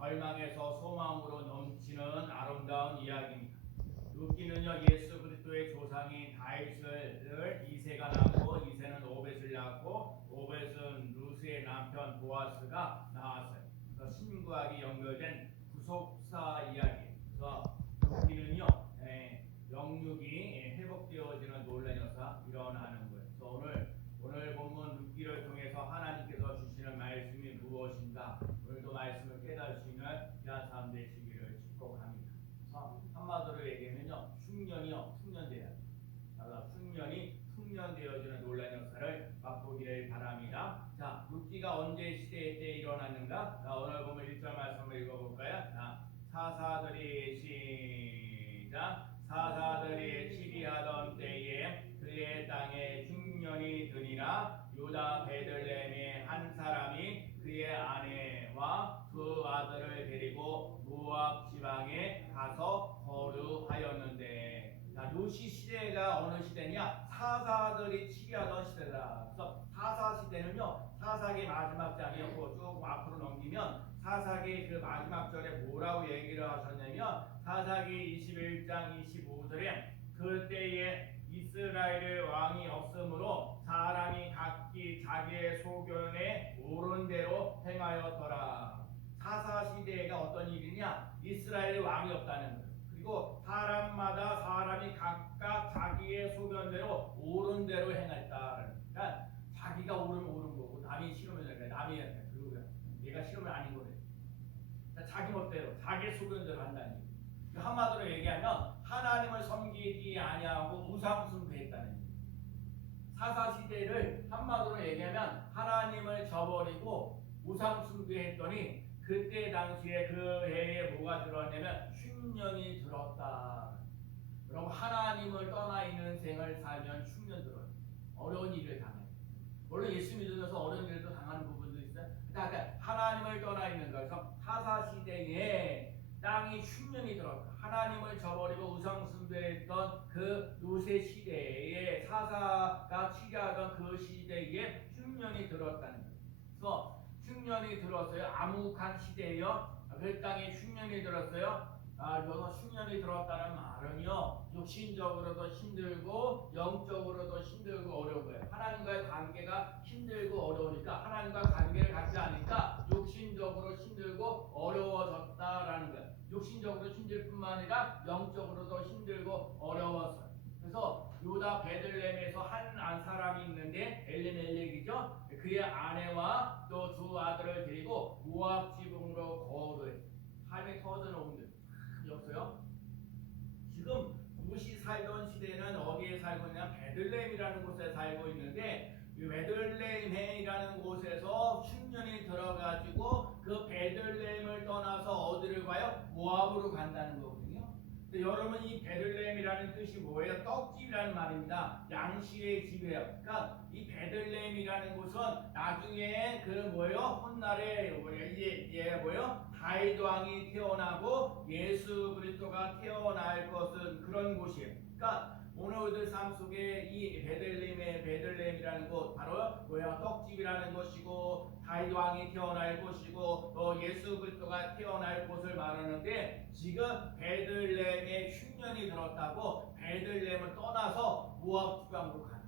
절망에서 소망으로 넘치는 아름다운 이야기입니다. 룻기는요 예수 그리스도의 조상인 다윗을 이새가 낳고 이새는 오벳을 낳고 오벳은 룻의 남편 보아스가 낳았어요. 그래서 신구약이 연결된 구속사 이야기. 그래서 룻기는요 영육이 회복되어지는 놀라운 역사 일어나는 거예요. 그래서 오늘 본문 룻기를 통해서 하나님께서 주시는 말씀이 무엇인가 오늘도 말씀을 깨달을 수 있는 귀한 삶 되시기를 축복합니다. 그래서 한마디로 얘기하면요 흉년되어야 흉년이 흉년되어지는 놀라운 역사를 맛보기를 바랍니다. 자, 룻기가 언제 시대 때 일어났는가? 자, 오늘 보면 1절 말씀을 읽어볼까요? 자, 사사들이 시작. 사사들이 치리하던 때에 그의 땅에 흉년이 드니라. 유다 베들레헴의 한 사람이 그의 아내와 두 아들을 데리고 모압 지방에 가서 거류하였는데, 자, 룻이 시대가 어느 시대냐? 사사들이 치리하던 시대다. 그래서 사사 시대는요 사사기 마지막 장이었고 쭉 앞으로 넘기면 사사기 그 마지막 절에 뭐라고 얘기를 하셨냐면 사사기 21장 25절에 그때에 이스라엘의 왕이 없으므로 사람이 각기 자기의 소견에 옳은 대로 행하였더라. 사사 시대가 어떤 일이냐? 이스라엘의 왕이 없다는 거예요. 그리고 사람이 각각 자기의 소견대로 옳은 대로 행했다. 그러니까 자기가 옳으면 옳은 거고 남이 싫으면 남이 그러고요. 얘가 싫으면 아닌 거래. 그러니까 자기 멋대로 자기 소견대로 한다는 얘기. 한마디로 얘기하면 하나님을 섬기지 아니하고 우상 숭배했다는 얘기. 사사 시대를 한마디로 얘기하면 하나님을 저버리고 우상 숭배했더니 그때 당시에 그 해에 뭐가 들었냐면 흉년이 들었다. 여러분 하나님을 떠나 있는 생을 살면 흉년 들어요. 어려운 일을 당해요. 물론 예수 믿으면서 어려운 일도 당하는 부분도 있어요. 그러니까 하나님을 떠나 있는 것은 사사 시대에 땅이 흉년이 들었다. 하나님을 저버리고 우상 숭배했던 그 룻의 시대에 사사가 치리하던 그 시대에 흉년이 들었다는 거예요. 그래서 흉년이 들었어요. 암흑한 시대예요. 그 땅에 흉년이 들었어요. 여기서 흉년이 들었다는 말은요 육신적으로도 힘들고 영적으로도 힘들고 어려운 거예요. 하나님과의 관계가 힘들고 어려우니까 하나님과 관계를 갖지 않으니까 육신적으로 힘들고 어려워졌다라는 거예요. 육신적으로 힘들 뿐만 아니라 영적으로도 힘들고 어려웠어요. 그래서 유다 베들레헴에서 한 사람이 있는데 엘리멜렉이죠. 그의 아내와 또 두 아들을 데리고 모압 지붕으로 거류했어요. 삶의 터전을 옮겨요. 여보세요? 지금 룻이 살던 시대는 어디에 살고 있냐? 베들레헴이라는 곳에 살고 있는데 이 베들레헴이라는 곳에서 흉년이 들어가지고 그 베들레헴을 떠나서 어디를 가요? 모압으로 간다는 거거든요. 근데 여러분 이 베들레헴이라는 뜻이 뭐예요? 떡집이라는 말입니다. 양식의 집이에요. 그러니까 이 베들레헴이라는 곳은 나중에 그 뭐예요? 훗날에 뭐예요? 다윗 왕이 태어나고 예수 그리스도가 태어날 것은 그런 곳이에요. 그러니까 오늘 우리들 삶 속에 이 베들레헴이라는 곳 바로 뭐야? 떡집이라는 것이고 다윗 왕이 태어날 곳이고 또 예수 그리스도가 태어날 곳을 말하는데 지금 베들레헴에 흉년이 들었다고 베들레헴을 떠나서 모압 지방으로 가는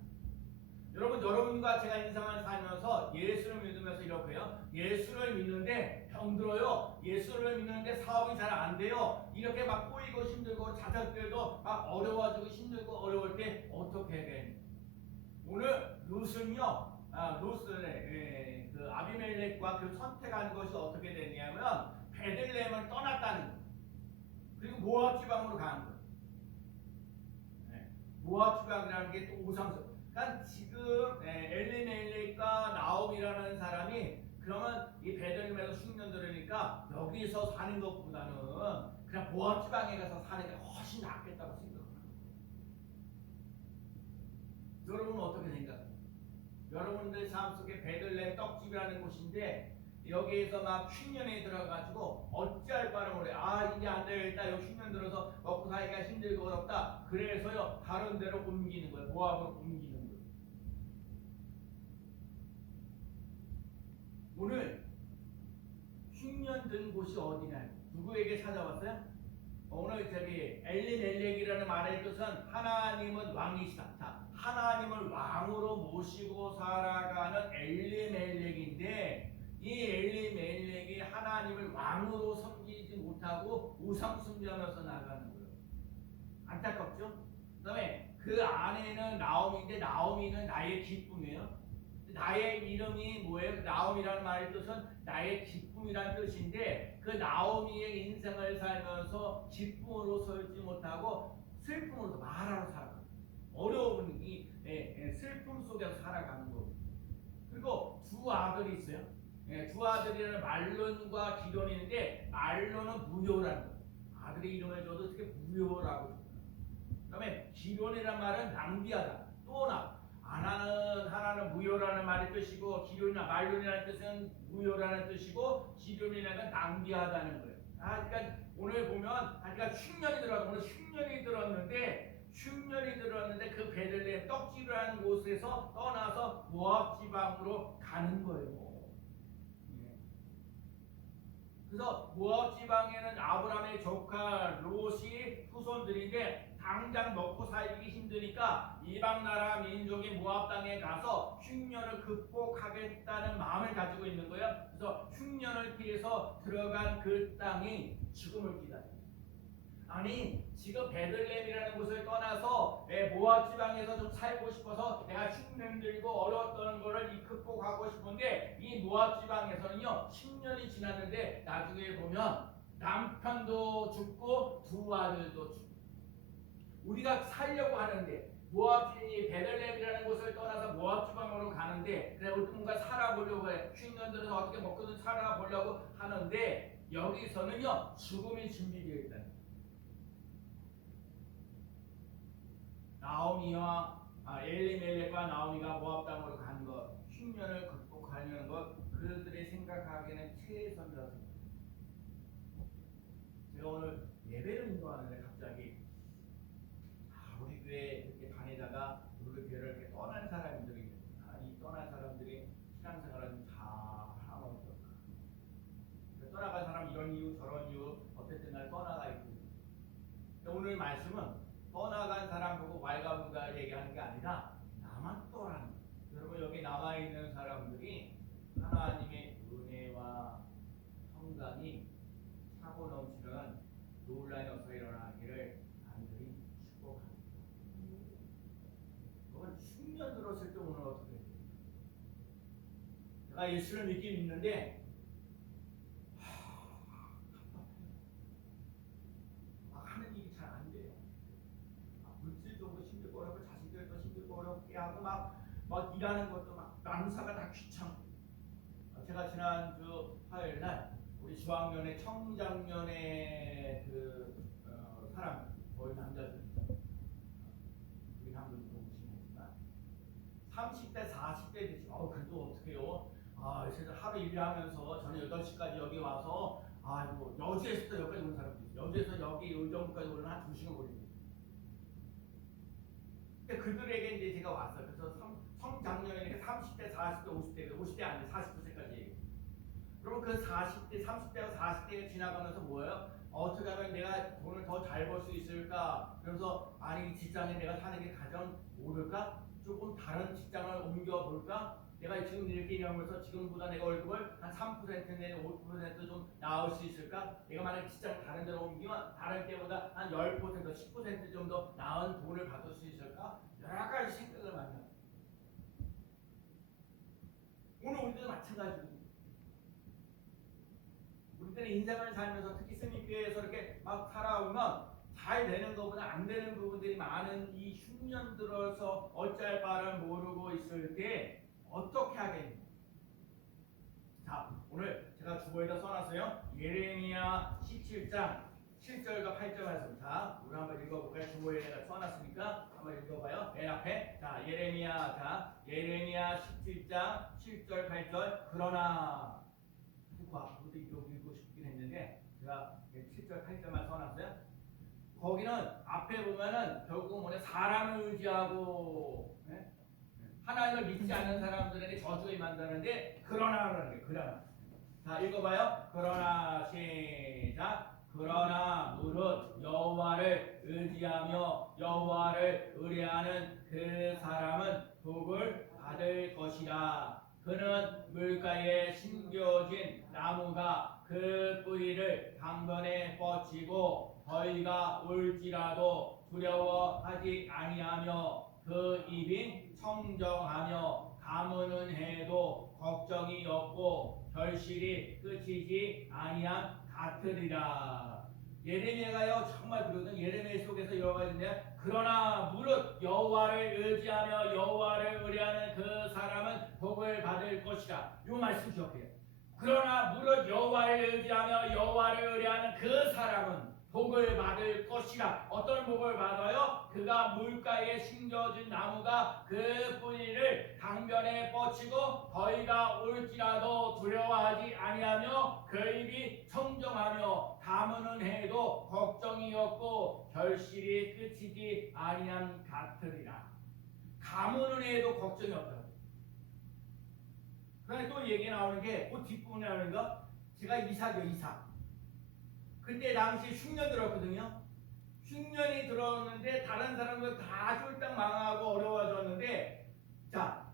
거예요. 여러분과 제가 인생을 살면서 예수를 믿으면서 이렇게요. 예수를 믿는데 병들어요. 예수를 믿는데 사업이 잘 안 돼요. 이렇게 막 꼬이고 힘들고 자식들도 막 어려워지고 힘들고 어려울 때 어떻게 해야 되냐? 오늘 룻은요. 룻을 그 아비멜렉과 그 선택한 것이 어떻게 됐냐면 베들레헴을 떠났다는 거예요. 그리고 모압 지방으로 가는 거예요. 모압 지방이라는 게 또 우상성. 그러니까 지금 엘리멜렉과 나옴이라는 사람이 그러면 이 베들레헴에서 흉년 들으니까 여기서 사는 것보다는 그냥 모압 지방에 가서 사는 게 훨씬 낫겠다고 생각합니다. 여러분은 어떻게 생각해요? 여러분들 삶 속에 베들레헴 떡집이라는 곳인데 여기에서 막 흉년이 들어가지고 어찌할 바를 모르. 이제 안 되겠다. 여기 흉년 들어서 먹고 살기가 힘들고 어렵다. 그래서요 다른 데로 옮기는 거예요. 모압으로 옮기는 거예요. 오늘 흉년 든 곳이 어디냐? 누구에게 찾아왔어요? 오늘 저기 엘리멜렉이라는 말의 뜻은 하나님은 왕이시다. 자, 하나님을 왕으로 모시고 살아가는 엘리멜렉인데 이 엘리멜렉이 하나님을 왕으로 섬기지 못하고 우상 숭배하면서 나가는 거예요. 안타깝죠? 그다음에 그 안에는 나오미인데 나오미는 나의 기쁨이에요. 나의 이름이 뭐예요? 나오미라는 말의 뜻은 나의 기쁨이라는 뜻인데 그 나오미의 인생을 살면서 기쁨으로 서지 못하고 슬픔으로 말하러 살아가는 어려운 이 슬픔 속에서 살아가는 거예요. 그리고 두 아들이 있어요. 두 아들이라는 말론과 기돈이 있는데 말론은 무효라는 거예요. 아들의 이름을 줘도 어떻게 무효라고. 그다음에 기돈이란 말은 낭비하다, 또나 하나는 무효라는 말의 뜻이고 기론이나 말론이라는 뜻은 무효라는 뜻이고 기론이라는 건 낭비하다는 거예요. 그러니까 오늘 보면 흉년이 들어서 오늘 흉년이 들었는데 그 베들레헴 떡집이라는 곳에서 떠나서 모압 지방으로 가는 거예요. 그래서 모압 지방에는 아브라함의 조카 롯이 후손들인데 당장 먹고 살기 힘드니까 이방 나라 민족이 모압 땅에 가서 흉년을 극복하겠다는 마음을 가지고 있는 거예요. 그래서 흉년을 피해서 들어간 그 땅이 죽음을 기다려요. 아니 지금 베들레헴이라는 곳을 떠나서 모압 지방에서 좀 살고 싶어서 내가 흉년 들고 어려웠던 거를 극복하고 싶은데 이 모압 지방에서는요 10년이 지났는데 나중에 보면 남편도 죽고 두 아들도 죽고 우리가 살려고 하는데 모압이 베들레헴이라는 곳을 떠나서 모압 지방으로 가는데 그래 뭔가 살아보려고 해. 흉년들은 어떻게 먹고든 살아보려고 하는데 여기서는요 죽음이 준비되어 있다. 나오미와 엘리멜렉과 나오미가 모압 땅으로 간 것, 흉년을 극복하려는 것, 그들이 생각하기에는 최선이라고 생각합니다. 제가 오늘 예배를 인도하는데 갑자기 우리 교회 이렇게 다니다가 우리 교회를 이렇게 떠난 사람들이 이 떠난 사람들이 신앙생활을 좀 잘하면 어떨까? 떠나간 사람 이런 이유 저런 이유 어쨌든 날 떠나가 있고 오늘 말씀은 떠나간 사람 보고 왈가분가 얘기하는 게 아니라 남았더라는 거예요. 여러분 여기 남아있는 사람들이 하나님의 은혜와 평강이 차고 넘치는 놀라운 역사가 일어나기를 간절히 축복합니다. 여러분 흉년 들었을 때 오늘 어떻게 해요? 제가 예수를 믿긴 믿는데 하고 막 일하는 것도 막 남사가 다 귀찮고 제가 지난주 화요일날 우리 중학년의 청장년의 그 사람 거의 남자들 우리 한 분도 오시지만 30대 40대 되지 그래도 어떡해요 그래서 하루 일하면서 저는 8시까지 여기 와서 여주에서 여기까지 오는 사람도 있어요. 여주에서 여기 의정부까지 오려면 한 2시간 걸립니다. 그들에게 이제 제가 왔어요. 그래서 성장년이니까 30대, 40대, 50대 아니에요. 49세까지. 그럼 그 40대, 30대와 40대가 지나가면서 뭐예요? 어떻게 하면 내가 돈을 더 잘 벌 수 있을까? 그래서 아니 직장에 내가 사는 게 가장 오를까? 조금 다른 직장을 옮겨볼까? 내가 지금 이렇게 일하면서 지금보다 내가 월급을 한 3% 내지 5%좀 나올 수 있을까? 내가 만약에 직장 다른 데로 옮기면 다른 때보다 한 10%, 10% 정도 나은 돈을 받을 수 있을까? 여러 가지 생각을 많이 합니다. 오늘 우리도 마찬가지입니다. 우리들은 인생을 살면서 특히 스님교회에서 이렇게 막 살아오면 잘 되는 것보다 안 되는 부분들이 많은 이 흉년 들어서 어쩔 바를 모르고 있을 때 어떻게 하겠냐. 자, 오늘 제가 주보에다 써놨어요. 예레미야 17장 7절과 8절 말씀. 자, 우리 한번 읽어볼까요? 주보에 내가 써놨으니까 한번 읽어봐요. 맨 앞에. 자, 예레미야 17장 7절 8절. 그러나 그 앞부분도 읽고 싶긴 했는데 제가 7절 8절만 써놨어요. 거기는 앞에 보면은 결국 뭐냐 사람을 의지하고 하나님을 믿지 않는 사람들에게 저주를 만드는데 그러나 그러는 거예요. 그러나 자, 읽어봐요. 그러나 시작. 그러나 무릇 여호와를 의지하며 여호와를 의뢰하는 그 사람은 복을 받을 것이라. 그는 물가에 심겨진 나무가 그 뿌리를 강변에 뻗치고 더위가 올지라도 두려워하지 아니하며 그 입이 청정하며 가무는 해도 걱정이 없고 결실이 끝이지 아니함 같으리라. 예레미야가요 정말 그러거든. 예레미야 속에서 여러 가지인데 그러나 무릇 여호와를 의지하며 여호와를 의뢰하는 그 사람은 복을 받을 것이라. 이 말씀 기억해요. 그러나 무릇 여호와를 의지하며 여호와를 의뢰하는 그 사람은 복을 받을 것이라. 어떤 복을 받아요? 그가 물가에 심겨진 나무가 그 뿌리를 강변에 뻗치고 더위가 올지라도 두려워하지 아니하며 그 입이 청정하며 가무는 해도 걱정이 없고 결실이 끝이지 아니함 같으리라. 가무는 해도 걱정이 없다. 그런데 또 얘기 나오는 게 그 뒷부분에 나오는 거 제가 이삭이요 이삭. 그때 당시 흉년 들었거든요. 흉년이 들었는데 다른 사람들 다 쫄딱 망하고 어려워졌는데 자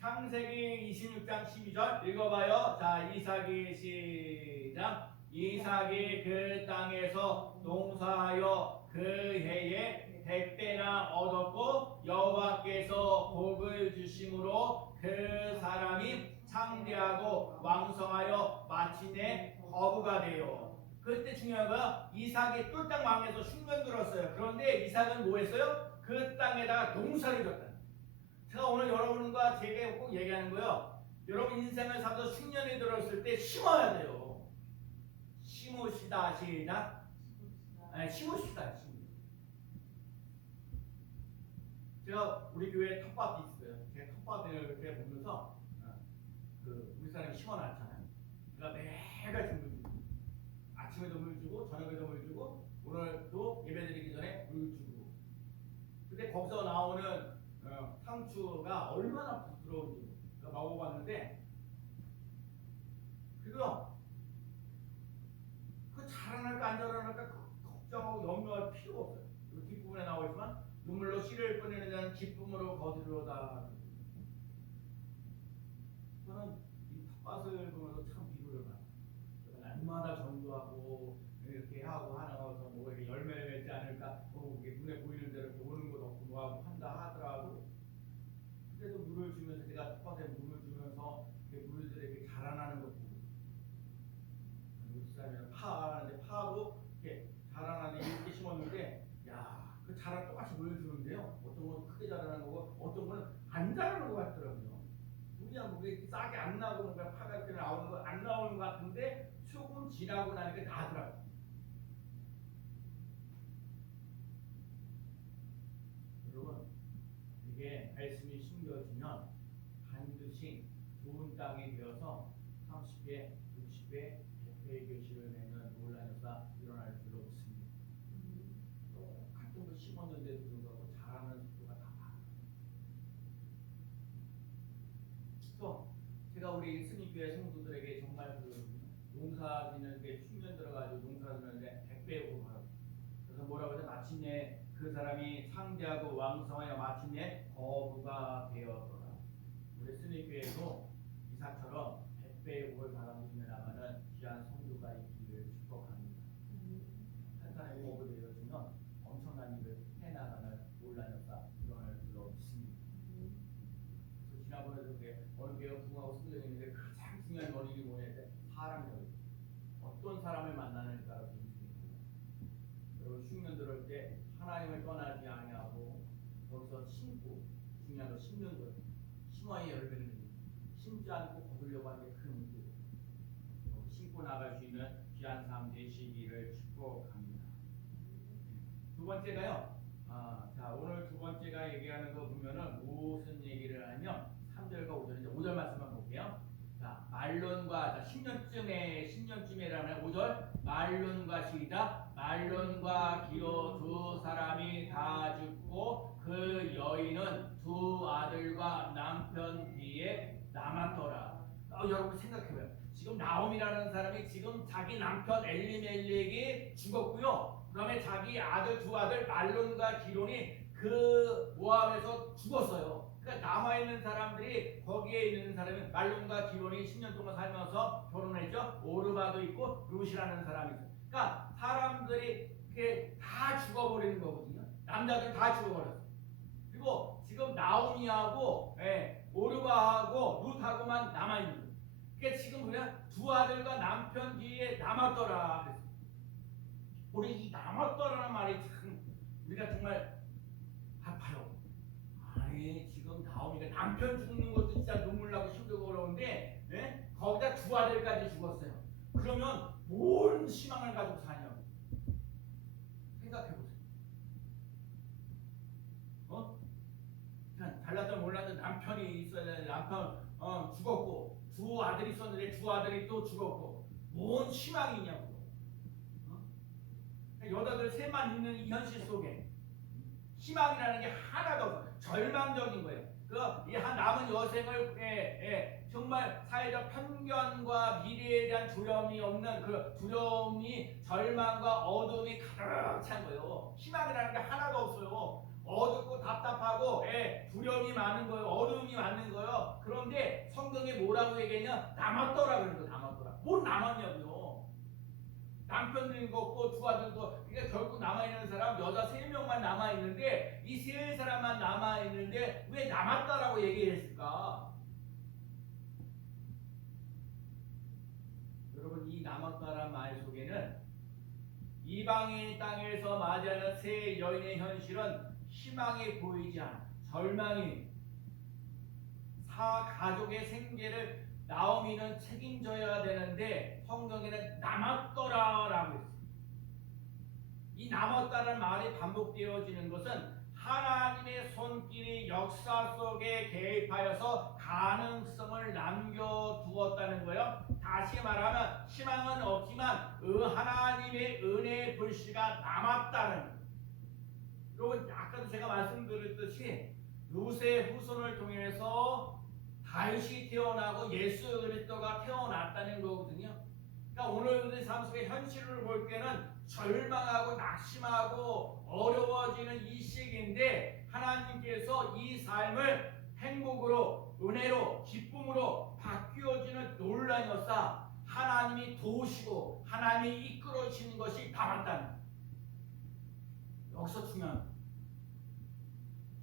창세기 26장 12절 읽어봐요. 자 이삭이 시작. 이삭이 그 땅에서 농사하여 그 해에 100배나 얻었고 여호와께서 복을 주심으로 그 사람이 창대하고 왕성하여 마침내 거부가 되어. 그때 중요한 거야. 이삭이 쫄딱 망해서 흉년 들었어요. 그런데 이삭은 뭐 했어요? 그 땅에다가 농사를 졌다. 제가 오늘 여러분과 제게 꼭 얘기하는 거예요. 여러분 인생을 살면서 흉년이 들었을 때 심어야 돼요. 심으시다 시작. 심으시다. 제가 우리 교회에 텃밭이 있어요. 제가 텃밭을 이렇게 보면서 우리 사람이 심어놨잖아요. 제가 매일같이 물 주고 아침에도 물 주고 저녁에도 물 주고 오늘도 예배드리기 전에 물 주고. 근데 거기서 나오는 상추가 얼마나 부드러운지 제가 먹어봤는데 그거 그 자라날까 안 자라날까 걱정하고 염려할 필요가 없어요. 그 뒷부분에 나와 있지만 눈물로 씨를 꺼내는 자는 기쁨으로 거두리로다. 저는 이 텃밭을 보면서 참 비교를 봐요. 날마다 전도하고 이렇게 하고 하는 것서 뭐 이렇게 열매를 맺지 않을까, 이게 눈에 보이는 대로 오는 것 없고 뭐하고 한다 하더라도 그래도 물을 주면서 제가 텃밭에 물을 주면서 물들이 이렇게 자라나는 것 보고 목사님은 파하는데 파도 이렇게 자라나는 이렇게 심었는데 그 자라 똑같이 물 주는데요. 어떤 건 크게 자라는 거고 어떤 거는 안 자라는 것 같더라고요. 그냥 뭐 싹이 안 나고 뭔가 파가 이렇게 나오는 거 안 나오는 것 같은데 조금 지나고 나니까 나더라고요. 여러분 이게 말씀이 심겨지면 반드시 좋은 땅이 되어서 30배, 60배, 100배의 결실을 맺는 놀라운 역사 일어날 줄로 믿습니다. 똑같은 거 심었는데도 불구하고 자라는 속도가 다 달라요. 그래서 제가 우리 스님교회 성도들에게 정말 농사 짓는 게 흉년 들어가지고 농사 짓는데 100배고 바로. 그래서 뭐라고 해서 마침내 그 사람이 창대하고 왕성하여 마침내 거부가 되었더라. 우리 스님교회도 이삭처럼 100배의 복을 바라보시며 나가는 귀한 성도가 있기를 축복합니다. 한 사람이 복을 내려주면 엄청난 일을 해나가는 놀라운 역사 일어날 줄로 믿습니다. 그래서 지난번에도 어느 교회가 부흥하고 승리가 있는데 가장 중요한 원인이 뭐냐면 사람이에요. 어떤 사람을 만나는가로 인생입니다. 여러분 흉년 들을 때 하나님을 떠나지 아니하고 거기서 심고 중요한 거 심는 거예요. 심어야 열매를 맺는 거예요. 심지 않고 거두려고 하는 게 큰 문제예요. 심고 나갈 수 있는 귀한 삶 되시기를 축복합니다. 두 번째가요. 자 오늘 두 번째가 얘기하는 거 보면은 무슨 얘기를 하냐면 3절과 5절인데 5절 말씀만 볼게요. 자 말론과 10년쯤에라는 5절 말론과 시작. 말론과 기호 두 사람이 다 죽고 그 여인은 두 아들과 남편 뒤에 남았더라. 여러분 생각해봐요. 지금 지금 나옴이라는 사람이 지금 자기 남편 엘리멜렉이 죽었고요. 그다음에 자기 아들 두 아들 말론과 기론이 그 모압에서 죽었어요. 그러니까 남아 있는 사람들이 거기에 있는 사람이 말론과 기론이 10년 동안 살면서 결혼했죠. 오르바도 있고 룻이라는 사람이 있어요. 그러니까 사람들이 이렇게 다 죽어버리는 거거든요. 남자들 다 죽어버렸어요. 그리고 지금 나오미하고 오르바하고 룻하고만 남아 있는 거예요. 그러니까 지금 그냥 두 아들과 남편 뒤에 남았더라 그랬어요. 우리 이 남았더라는 말이 참 우리가 정말 아파요. 아니 지금 나오미가 남편 죽는 것도 진짜 눈물 나고 힘들고 어려운데 거기다 두 아들까지 죽었어요. 그러면 뭔 희망을 가지고 사냐고 생각해보세요. 잘났든 몰랐든 남편이 있어야 되는데 남편 죽었고 두 아들이 있었는데 두 아들이 또 죽었고 뭔 희망이냐고. 여자들 셋만 있는 이 현실 속에 희망이라는 게 하나도 없어. 절망적인 거예요. 그 남은 여생을 정말 사회적 편견과 미래에 대한 두려움이 없는 그 두려움이 절망과 어둠이 가득 찬 거예요. 희망이라는 게 하나도 없어요. 어둡고 답답하고 두려움이 많은 거예요. 어려움이 많은 거예요. 그런데 성경에 뭐라고 얘기했냐? 남았더라 그런 거. 남았더라. 뭘 남았냐고요. 남편도 있고 두 아들도. 그러니까 결국 남아있는 사람 여자 3명만 남아있는데 이 세 사람만 남아있는데 왜 남았다라고 얘기했을까? 여러분 이 남았다란 말 속에는 이방인 땅에서 맞이하는 새 여인의 현실은 희망이 보이지 않아. 절망이 가족의 생계를 나오미는 책임져야 되는데 성경에는 남았더라라고 했어요. 이 남았다는 말이 반복되어지는 것은 하나님의 손길이 역사 속에 개입하여서 가능성을 남겨두었다는 거예요. 다시 말하면 희망은 없지만 하나님의 은혜의 불씨가 남았다는 거예요. 여러분 아까도 제가 말씀드렸듯이 룻의 후손을 통해서 다윗이 태어나고 예수 그리스도가 태어났다는 거거든요. 그러니까 오늘 우리 삶 속의 현실을 볼 때는 절망하고 낙심하고 어려워지는 이 시기인데 하나님께서 이 삶을 행복으로 은혜로 기쁨으로 바뀌어지는 놀라운 역사 하나님이 도우시고 하나님이 이끌어주시는 것이 남았다는 거예요. 여기서 중요한 거예요.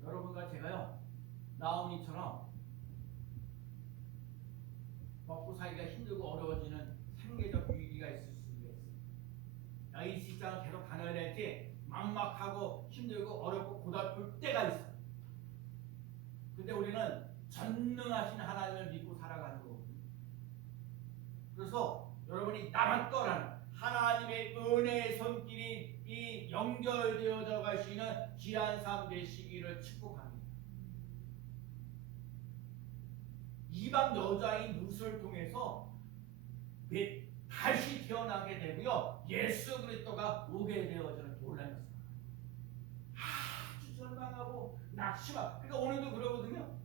여러분과 제가요 나오미처럼 먹고 살기가 힘들고 어려워지는 생계적 위기가 있을 수가 있어요. 이 직장을 계속 다녀야 될지 막막하고 힘들고 어렵고 고달플 때가 있어요. 근데 우리는 전능하신 하나님을 믿고 살아가는 거거든요. 그래서 여러분이 남았더라는 하나님의 은혜의 손길이 이 연결되어져 가시는 귀한 삶 되시기를 축복합니다. 이방 여자인 룻을 통해서 다시 태어나게 되고요. 예수 그리스도가 오게 되어지는 놀라운 역사. 아주 절망하고 낙심하고. 그러니까 오늘도 그러거든요.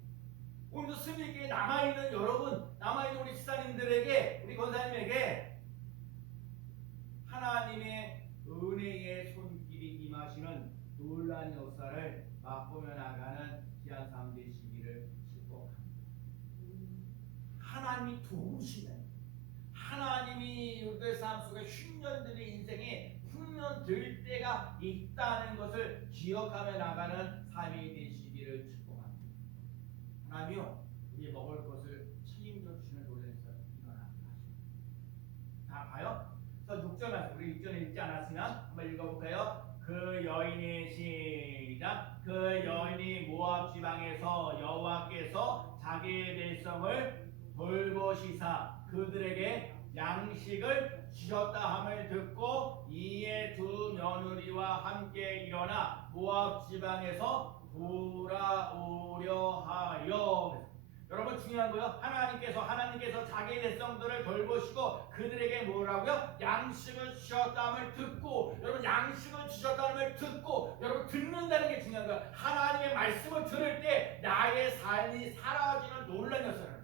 오늘도 스미기에 남아있는 여러분, 남아있는 우리 집사님들에게, 우리 권사님에게 하나님의 은혜의 손길이 임하시는 놀라운 역사를 맛보며 나가는 귀한 삶 되시기를 축복합니다. 하나님이 도우시는, 하나님이 우리의 삶 속에 흉년들의 인생에 흉년 들 때가 있다는 것을 기억하며 나가는 삶이 되시기를 축복합니다. 하나님이요, 우리 먹을 것을 책임져 주시는 놀라운 역사 일어나게 하십니다. 자, 봐요. 그래서 6절 말씀, 우리 6절에 읽지 않았으면 한번 읽어볼까요? 그 여인이 시작. 그 여인이 모압 지방에서 여호와께서 자기의 백성을 돌보시사 그들에게 양식을 주셨다 함을 듣고 이에 두 며느리와 함께 일어나 모압 지방에서 돌아오려 하여. 여러분 중요한 거요. 하나님께서 자기의 백성들을 돌보시고 그들에게 뭐라고요? 양식을 주셨다함을 듣고. 여러분 양식을 주셨다함을 듣고. 여러분 듣는다는 게 중요한 거예요. 하나님의 말씀을 들을 때 나의 삶이 사라지는 놀라운 역사를.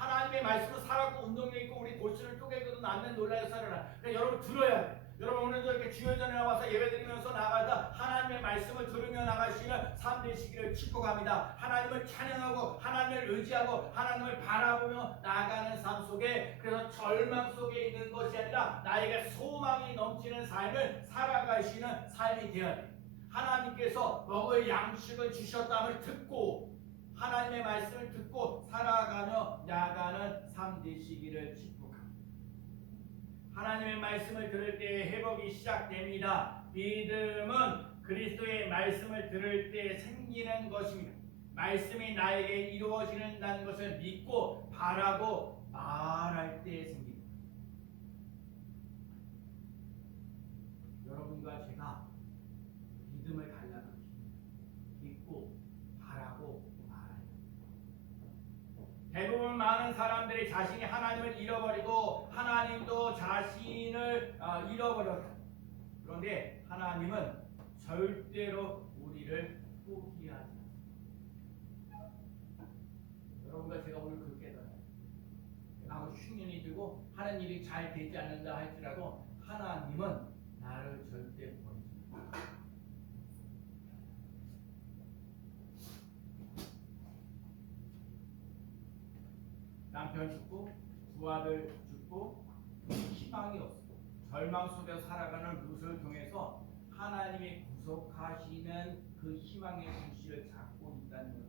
하나님의 말씀으로 살았고 운동력 있고 우리 골수를 쪼개고도 낳는 놀라의 살아라. 그러니까 여러분 들어야 돼. 여러분 오늘도 이렇게 주여 전에 나와서 예배드리면서 나가다 하나님의 말씀을 들으며 나가시는 삶 되시기를 축복합니다. 하나님을 찬양하고 하나님을 의지하고 하나님을 바라보며 나아가는 삶 속에, 그래서 절망 속에 있는 것이 아니라 나에게 소망이 넘치는 삶을 살아가시는 삶이 되어야 돼. 하나님께서 먹을 양식을 주셨다함을 듣고 하나님의 말씀을 듣고 살아가며 나아가는 삶 되시기를 축복합니다. 하나님의 말씀을 들을 때 회복이 시작됩니다. 믿음은 그리스도의 말씀을 들을 때 생기는 것입니다. 말씀이 나에게 이루어지는다는 것을 믿고 바라고 말할 때 생깁니다. 여러분과 제가 믿음을 달라는 믿고 바라고 말하는, 대부분 많은 사람들이 자신이 하나님을 잃어버리고 하나님도 자신을 잃어버렸다. 그런데 하나님은 절대로 우리를 포기하지 않습니다. 여러분과 제가 오늘 그렇게 깨달아요. 아무 흉년이 들고 하는 일이 잘 되지 않는다 할지라도 하나님은 나를 절대 버리지 않습니다. 남편 죽고 두 아들 죽고 희망이 없고 절망 속에 살아가는 룻을 통해서 하나님이 구속하시는 그 희망의 불씨를 잡고 있다는 것.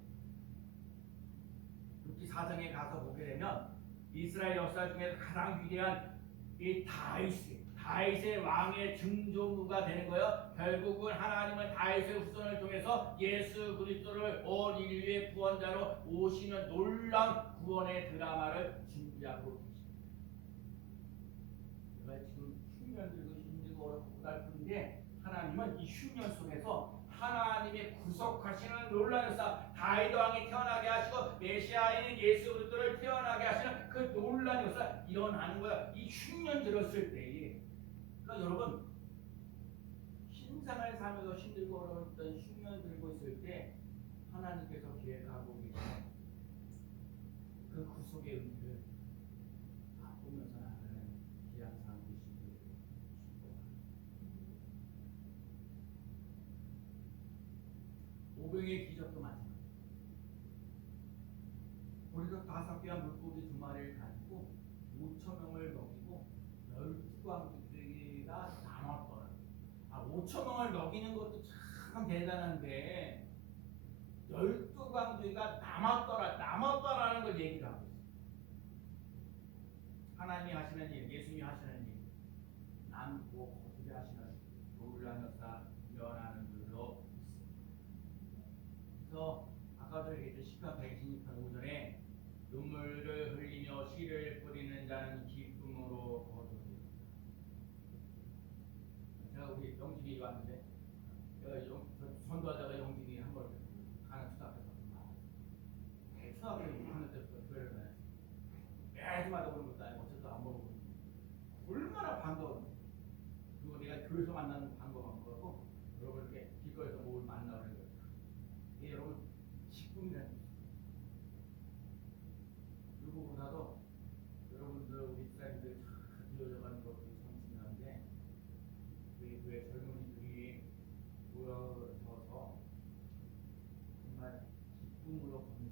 룻기 4장에 가서 보게 되면 이스라엘 역사 중에서 가장 위대한 이 다윗의 왕의 증조부가 되는 거예요. 결국은 하나님은 다윗의 후손을 통해서 예수 그리스도를 온 인류의 구원자로 오시는 놀라운 구원의 드라마를 준비하고 계십니다. 제가 지금 흉년 들고 힘들고 어렵고 고달픈데 하나님은 이 흉년 속에서 하나님의 구속하시는 놀라운 역사, 다윗 왕이 태어나게 하시고 메시아인 예수 그리스도를 태어나게 하시는 그 놀라운 역사 일어나는 거야. 이 흉년 들었을 때에, 그러니까 여러분 신상을 살면서 힘들고 어려웠던 흉년 들고 있을 때 하나님께서 계획하고 계신 그 구속의 은혜를 바꾸면서 나가는 귀한 삶 되시기를 축복합니다. 오병의 기적도 마찬가지입니다. 우리가 5개와 물고기 2마리를 가지고 5,000명을 먹이고 12광주가 남았더라. 5,000명을 먹이는 것도 참 대단한데 12광주가 남았더라는 걸 얘기를 하고 있어요. 하나님이 하시는 일, 예수님이 하시는 일, 남고 거두게 하시는 놀라운 역사 일어나는 줄로 있습니다. 그래서 아까도 얘기했죠. 시편 126편 5절에 눈물을 흘리며 씨를 뿌리는 자는 기쁨으로 거두리라. 제가 우리 영진이 왔는데 제가 전도하다가 영진이 한번 가는 수학에서 수학을 하는 때부터 교회를 다녔어요. 매주마다 오는 것도 아니고 어쨌든 안 먹고 얼마나 반가워. 그리고 내가 교회에서 만나는 반가운 거고 여러분 이렇게 길거리에서 뭘 만나는 거예요. 이게 여러분 기쁨이라는 거예요. 누구보다도 여러분들 우리 집사님들 다 되어져가는 것도 참 중요한데 우리 교회 젊은이들이 모여져서 정말 기쁨으로 걷는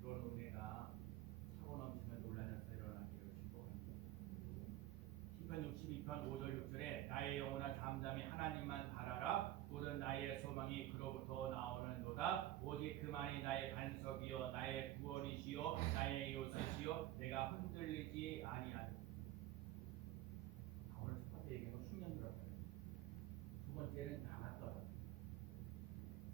그런 은혜가 차고 넘치는 놀라운 역사 일어나기를 축복합니다. 시편 62편 5절 6절에 나의 영혼아 잠잠히 하나님만 바라라. 모든 나의 소망이 그로부터 나오는도다. 오직 그만이 나의 반석이요 나의 구원이시요 나의 요새시요 내가 흔들리지 아니하리라. 오늘 첫 번째 얘기는 흉년 들었어요. 두 번째는 남았더라.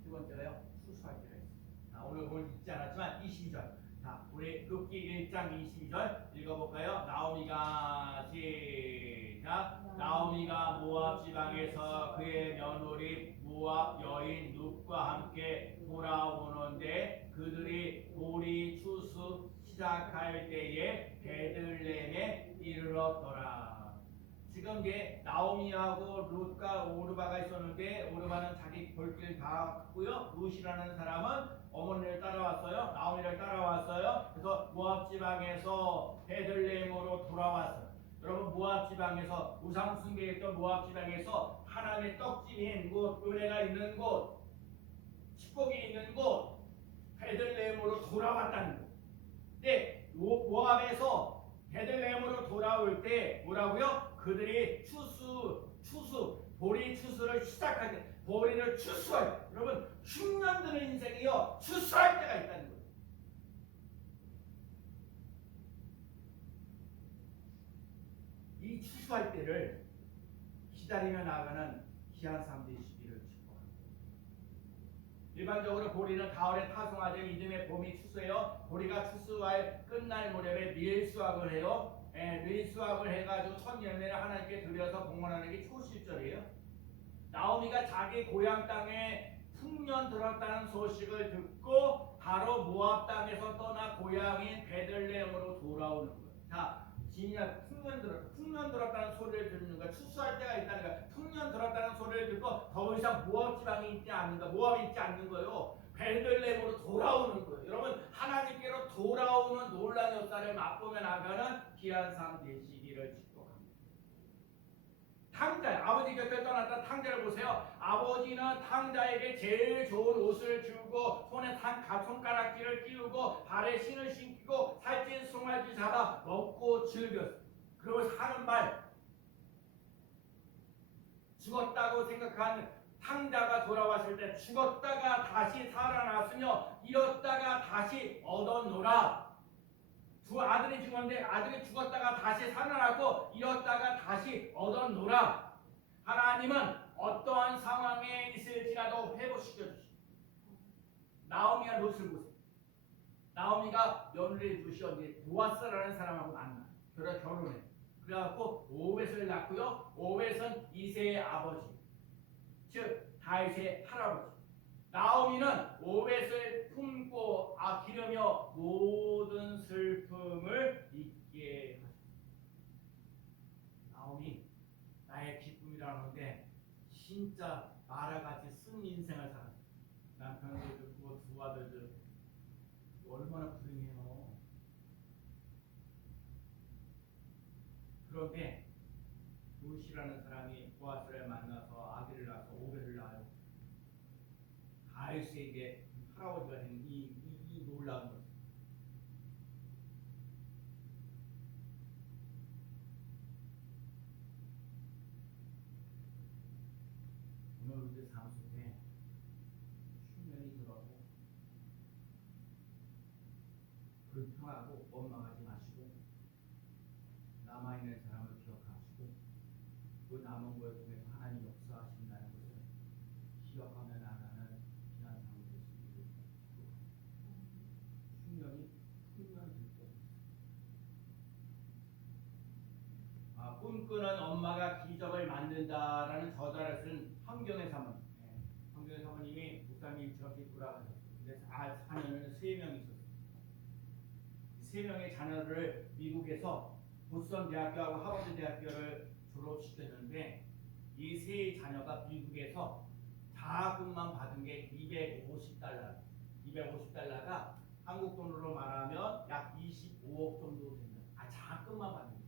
세 번째가요 수수할 때가 있어요. 오늘 읽지 않았지만 22절. 자, 우리 룻기 1장 22절 읽어볼까요? 나오미가 시작. 나오미가 모압 지방에서 그의 며느리 모압 여인 룻과 함께 돌아오는데 그들이 보리 추수 시작할 때에 베들레헴에 이르렀더라. 지금 이제 나오미하고 룻과 오르바가 있었는데 오르바는 자기 볼길 다 갔고요. 룻이라는 사람은 어머니를 따라왔어요. 나오미를 따라왔어요. 그래서 모압 지방에서 베들레헴으로 돌아왔어요. 여러분 모압 지방에서 우상 숭배했던 모압 지방에서 하나님의 떡집인 곳, 은혜가 있는 곳, 축복이 있는 곳 베들레헴으로 돌아왔다는 거예요. 근데 모압에서 베들레헴으로 돌아올 때 뭐라고요? 그들이 보리 추수를 시작할 때 보리를 추수할 때 여러분 흉년 드는 인생이요 추수할 때가 있다는 거예요. 이 추수할 때를 기다리며 나아가는 귀한 사람들이 있기를 축복합니다. 일반적으로 보리는 가을에 타성하되 이듬해 봄이 추수해요. 보리가 추수할 끝날 무렵에 밀수확을 해요. 밀수확을 해가지고 첫 열매를 하나님께 드려서 봉헌하는 게 초실절이에요. 나오미가 자기 고향 땅에 풍년 들었다는 소식을 듣고 바로 모압 땅에서 떠나 고향인 베들레헴으로 돌아오는 거예요. 자, 진이야 풍년 들었다는 소리를 듣는 거야. 추수할 때가 있다는 거야. 풍년 들었다는 소리를 듣고 더 이상 모압 지방이 있지 않는가, 모압이 있지 않는 거예요. 베들레헴으로 돌아오는 거예요. 여러분 하나님께로 돌아오는 놀라운 역사를 맛보며 나가는 귀한 삶 되시기를 축복합니다. 탕자, 아버지 곁에 떠났다 탕자를 보세요. 아버지는 탕자에게 제일 좋은 옷을 주고 손에 손가락질을 끼우고 발에 신을 신기고 살찐 송아지 잡아 먹고 즐겼어요. 그리고 사는 말 죽었다고 생각한 탕자가 돌아왔을 때 죽었다가 다시 살아났으며 잃었다가 다시 얻었노라. 두 아들이 죽었는데 아들이 죽었다가 다시 살아났고 잃었다가 다시 얻었노라. 하나님은 어떠한 상황에 있을지라도 회복시켜 주시고 나오미와 롯을 보세요. 나오미가 며느리 롯이었는데 보아스라는 사람하고 만나 결혼해. 그래갖고 오벳을 낳고요. 오벳은 이새의 아버지, 즉 다윗의 할아버지. 나오미는 오벳을 품고 기르며 모든 슬픔을 잊게 하셨습니다. 나오미 나의 기쁨이라는데 진짜 마라같이 쓴 인생을 살았어요. 남편도 듣고 두 아들도 얼마나 불행해요. 그런데 롯이라는 사람이 보아스를 만나서 아기를 낳아서 오벳을 낳아요. 다윗에게 할아버지가 된 이 놀라운 것. 오늘 우리 삶 속에 흉년이 들어도 불평하고 원망하지 마시고 남아있는 사람을 기억하시고 그 남은 거에 통해서 하나님 역사하신다는 것을 기억하며 나가는 귀한 삶이 되시기를 흉년이 흉년 들고 꿈꾸는 엄마가 기적을 만든다라는 저자를 쓴 황경의 사모님. 황경의 사모님이 목사님 저기 돌아가셨어요. 근데 자녀는 3명 있었어요. 3명의 자녀를 미국에서 보스턴 대학교하고 하버드 대학교를 졸업시켰는데 이 세 자녀가 미국에서 자금만 받은 게 250달러. 250달러가 한국 돈으로 말하면 약 25억 정도 됩니다. 자금만 받는 거예요.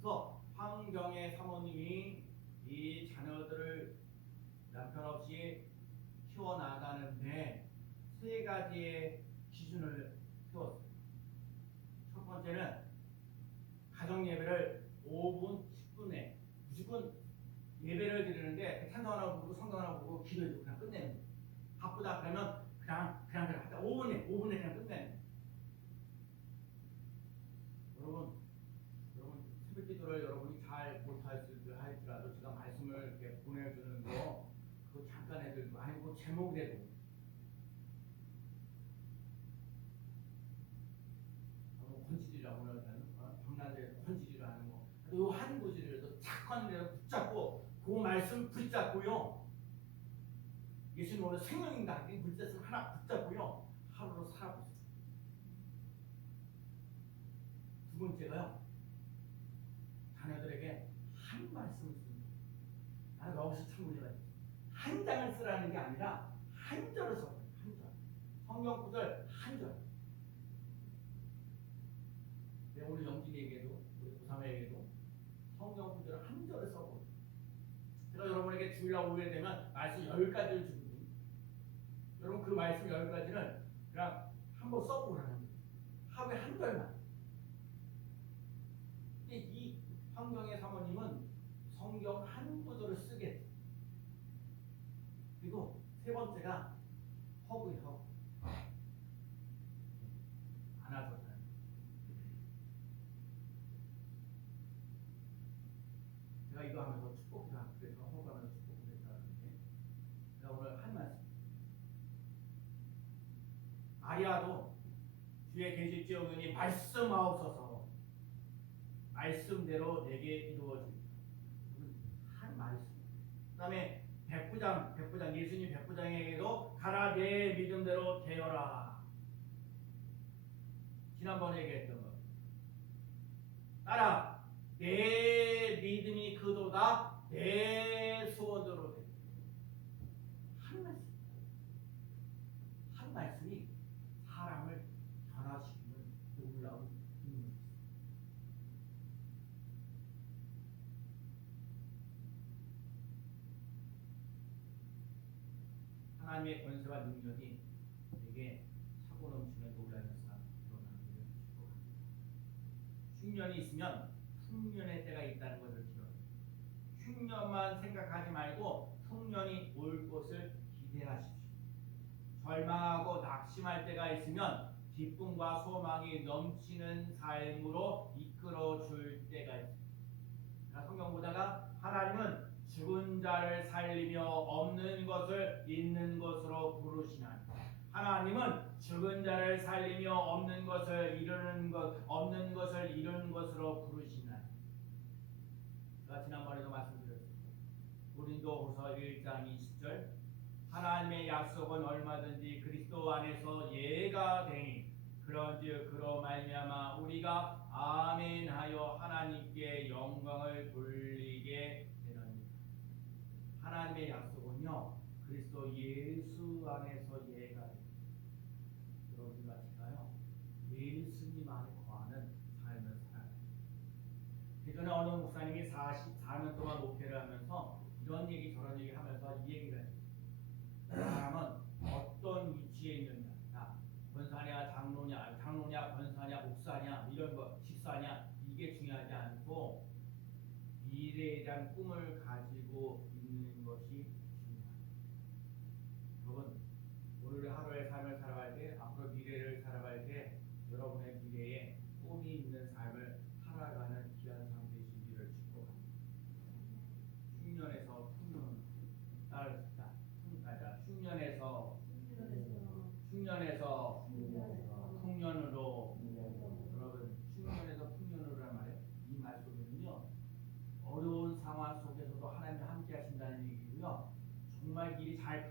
그래서 황경의 사모님이 이 자녀들을 남편 없이 키워나가는데 3가지의 기준을 세웠어요. 첫 번째는 가정 예배를 5분, 10분에 무조건 예배를 드리는데 찬송 하나 부르고 성경 하나 부르고 기도해주고 그냥 끝내는 거예요. 바쁘다 그러면 그냥 하다 5분에 그냥 끝내는 거예요. 여러분 새벽 기도를 여러분이 잘 못할지라도 제가 말씀을 이렇게 보내주는 거 그거 잠깐 해드리고 아니고 제목이라도 권질이라고 하는 경남대 권질이라는 거. 요 한 구절이라도 착한 데로 붙잡고 그 말씀 붙잡고요. 예수님 오늘 생명인가 이 물뜻을 하나 붙잡고요. 하루로 살아보세요. 두 번째가요. 자녀들에게 한 말씀을 씁니다. 나는 여기서 참 문제가 있어요. 한 장을 쓰라는 게 아니라 한 절을 써요. 한 절. 문제를 한 절을 써보세요. 제가 여러분에게 주일날 오게 되면 말씀 10가지를 주거든요. 여러분 그 말씀 10가지는 그냥 한번 써보라는 거예요. 하루에 한 절만. 근데 이 환경의 사모님은 성경 한 구절을 쓰게 돼요. 그리고 세 번째가 허브예요. 안아줘요. 제가 이거 하면서 축복이다. 그래서 허브하면서 축복을 했다는데 제가 오늘 한 말씀. 마리아도 주의 계실지어오니 말씀하옵소서. 말씀대로 내게 이루어지리라. 한 말씀. 그다음에 백부장 예수님 백부장에게도 가라 내 믿음대로 되어라. 지난번에 얘기했던 거. 따라 내 믿음이 그도다 내 소원대로 되리라. 한 말씀. 한 말씀이 사람을 변화시키는 놀라운 능력이 있습니다. 하나님의 권세와 능력이 내게 차고 넘치는 놀라운 역사 일어나기를 축복합니다. 흉년이 있으면 풍년의 때가 있다는 것을 기억합니다. 흉년만 생각하지 말고 풍년이 올 것을 기대하십시오. 절망하고 낙심할 때가 있으면 기쁨과 소망이 넘치는 삶으로 이끌어 줄 때가 있습니다. 성경 보다가 하나님은 죽은 자를 살리며 없는 것을 있는 것으로 부르시나니 하나님은 죽은 자를 살리며 없는 것을 이루는 것으로 부르시나니. 제가 지난번에도 말씀드렸습니다. 고린도후서 1장 20절 하나님의 약속은 얼마든지 그리스도 안에서 예가 되니 그런즉 그로 말미암아 우리가 아멘하여 하나님께 영광을 돌리게 되느니라. 하나님의 약속은요 그리스도 예수 안에서 예가 됩니다. 여러분과 제가요 예수님 안에 거하는 삶을 살아야 합니다. 예전에 어느 목사님이 44년 동안 목회를 하면서 이런 얘기 저런 얘기 하면서 이 얘기를 했어요. 사람은 어떤 위치에 있느냐, 권사냐, 장로냐, 권사냐, 목사냐, 이런 거, 집사냐, 이게 중요하지 않고 미래에 대한 꿈을 가지고 있는 것이 중요합니다. 여러분, 오늘 하루의 삶을 살아갈 때, 앞으로 미래를 살아갈 때, 여러분의 미래에 꿈이 있는 삶을 살아가는 귀한 삶 되시기를 축복합니다. 흉년에서 풍년, 흉년에서 풍년으로. 여러분 흉년에서 풍년으로란 말이에요. 이 말 속에는요 어려운 상황 속에서도 하나님이 함께 하신다는 얘기고요. 정말 일이 잘